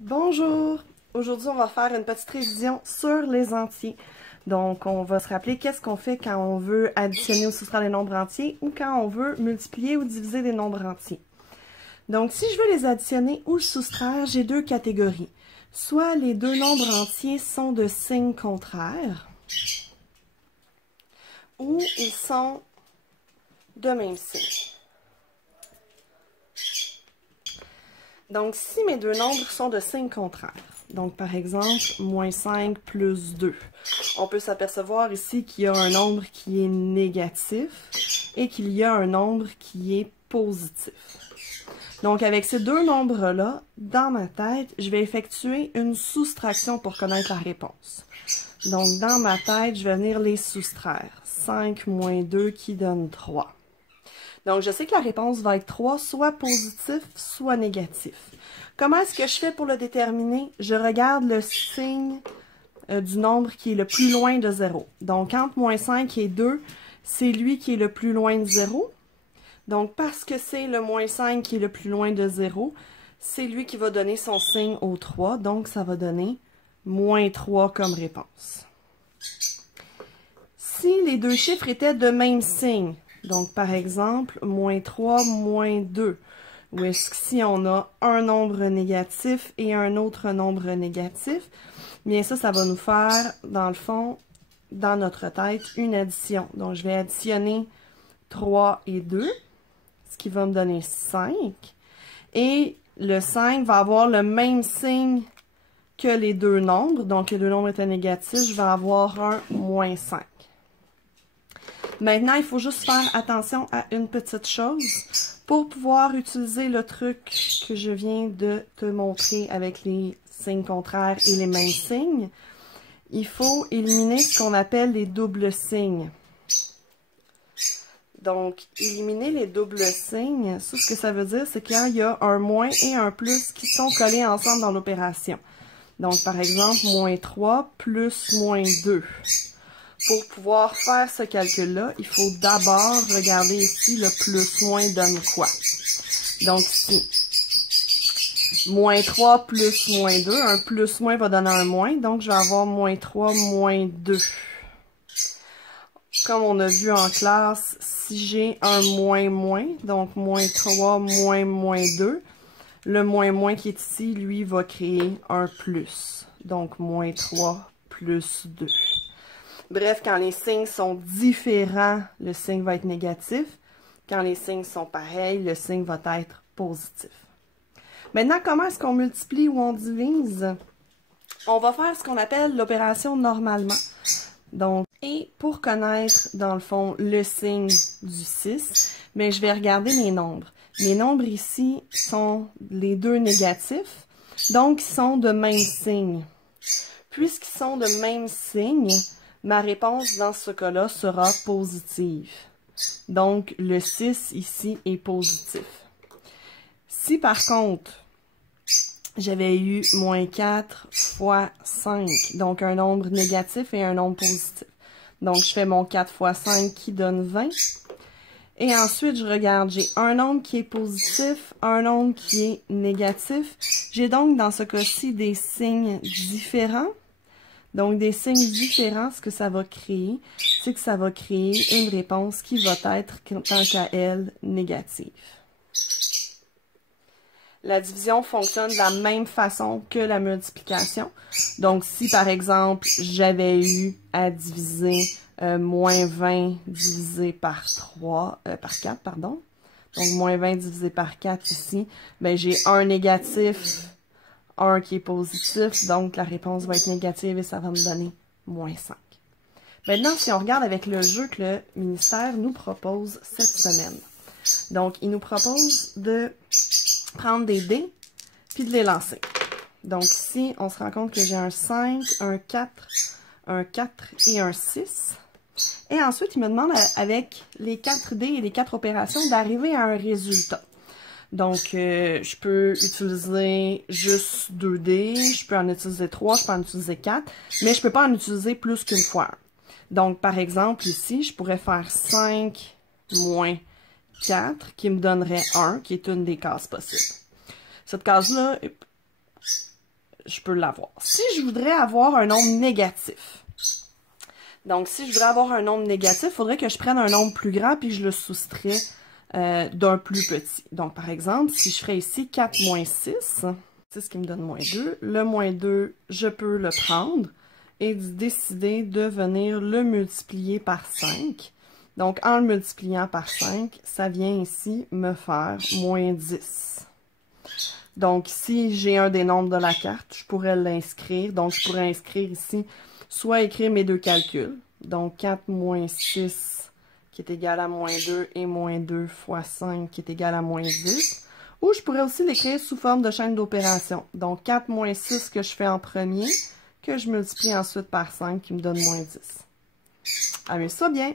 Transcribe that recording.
Bonjour! Aujourd'hui, on va faire une petite révision sur les entiers. Donc, on va se rappeler qu'est-ce qu'on fait quand on veut additionner ou soustraire des nombres entiers ou quand on veut multiplier ou diviser des nombres entiers. Donc, si je veux les additionner ou soustraire, j'ai deux catégories. Soit les deux nombres entiers sont de signes contraires, ou ils sont de même signe. Donc, si mes deux nombres sont de signes contraires, donc par exemple, moins 5 plus 2, on peut s'apercevoir ici qu'il y a un nombre qui est négatif et qu'il y a un nombre qui est positif. Donc, avec ces deux nombres-là, dans ma tête, je vais effectuer une soustraction pour connaître la réponse. Donc, dans ma tête, je vais venir les soustraire. 5 moins 2 qui donne 3. Donc, je sais que la réponse va être 3, soit positif, soit négatif. Comment est-ce que je fais pour le déterminer? Je regarde le signe du nombre qui est le plus loin de 0. Donc, entre moins 5 et 2, c'est lui qui est le plus loin de 0. Donc, parce que c'est le moins 5 qui est le plus loin de 0, c'est lui qui va donner son signe au 3. Donc, ça va donner moins 3 comme réponse. Si les deux chiffres étaient de même signe, donc par exemple, moins 3, moins 2, où est-ce qu'ici on a un nombre négatif et un autre nombre négatif, bien ça va nous faire, dans le fond, dans notre tête, une addition. Donc, je vais additionner 3 et 2. Ce qui va me donner 5. Et le 5 va avoir le même signe que les deux nombres. Donc, les deux nombres étaient négatifs. Je vais avoir un moins 5. Maintenant, il faut juste faire attention à une petite chose. Pour pouvoir utiliser le truc que je viens de te montrer avec les signes contraires et les mêmes signes, il faut éliminer ce qu'on appelle les doubles signes. Donc, éliminer les doubles signes, ça, ce que ça veut dire, c'est qu'il y a un moins et un plus qui sont collés ensemble dans l'opération. Donc, par exemple, moins 3 plus moins 2. Pour pouvoir faire ce calcul-là, il faut d'abord regarder ici le plus-moins donne quoi. Donc, ici, moins 3 plus moins 2, un plus-moins va donner un moins, donc je vais avoir moins 3 moins 2. Comme on a vu en classe, si j'ai un moins, donc moins 3 moins 2, le moins qui est ici, lui, va créer un plus. Donc, moins 3 plus 2. Bref, quand les signes sont différents, le signe va être négatif. Quand les signes sont pareils, le signe va être positif. Maintenant, comment est-ce qu'on multiplie ou on divise? On va faire ce qu'on appelle l'opération normalement. Donc, et pour connaître, dans le fond, le signe du 6, mais je vais regarder mes nombres. Mes nombres ici sont les deux négatifs, donc ils sont de même signe. Puisqu'ils sont de même signe, ma réponse dans ce cas-là sera positive. Donc, le 6 ici est positif. Si par contre, j'avais eu moins 4 fois 5, donc un nombre négatif et un nombre positif. Donc, je fais mon 4 fois 5 qui donne 20. Et ensuite, je regarde, j'ai un nombre qui est positif, un nombre qui est négatif. J'ai donc, dans ce cas-ci, des signes différents. Donc, des signes différents, ce que ça va créer, c'est que ça va créer une réponse qui va être, tant qu'à elle, négative. La division fonctionne de la même façon que la multiplication. Donc, si par exemple, j'avais eu à diviser moins 20 divisé par 4, pardon. Donc, moins 20 divisé par 4 ici, ben, j'ai un négatif, un qui est positif. Donc, la réponse va être négative et ça va me donner moins 5. Maintenant, si on regarde avec le jeu que le ministère nous propose cette semaine. Donc, il nous propose de prendre des dés, puis de les lancer. Donc ici, on se rend compte que j'ai un 5, un 4 et un 6. Et ensuite, il me demande avec les 4 dés et les 4 opérations d'arriver à un résultat. Donc, je peux utiliser juste 2 dés, je peux en utiliser 3, je peux en utiliser 4, mais je peux pas en utiliser plus qu'une fois. Donc, par exemple, ici, je pourrais faire 5 moins 4, qui me donnerait 1, qui est une des cases possibles. Cette case-là je peux l'avoir. Si je voudrais avoir un nombre négatif, donc si je voudrais avoir un nombre négatif, il faudrait que je prenne un nombre plus grand puis que je le soustrais d'un plus petit. Donc, par exemple, si je ferais ici 4 moins 6, c'est ce qui me donne moins 2. Le moins 2, je peux le prendre et décider de venir le multiplier par 5. Donc, en le multipliant par 5, ça vient ici me faire moins 10. Donc, si j'ai un des nombres de la carte, je pourrais l'inscrire. Donc, je pourrais inscrire ici, soit écrire mes deux calculs. Donc, 4 moins 6 qui est égal à moins 2 et moins 2 fois 5 qui est égal à moins 10. Ou je pourrais aussi l'écrire sous forme de chaîne d'opération. Donc, 4 moins 6 que je fais en premier, que je multiplie ensuite par 5 qui me donne moins 10. Amuse-toi bien!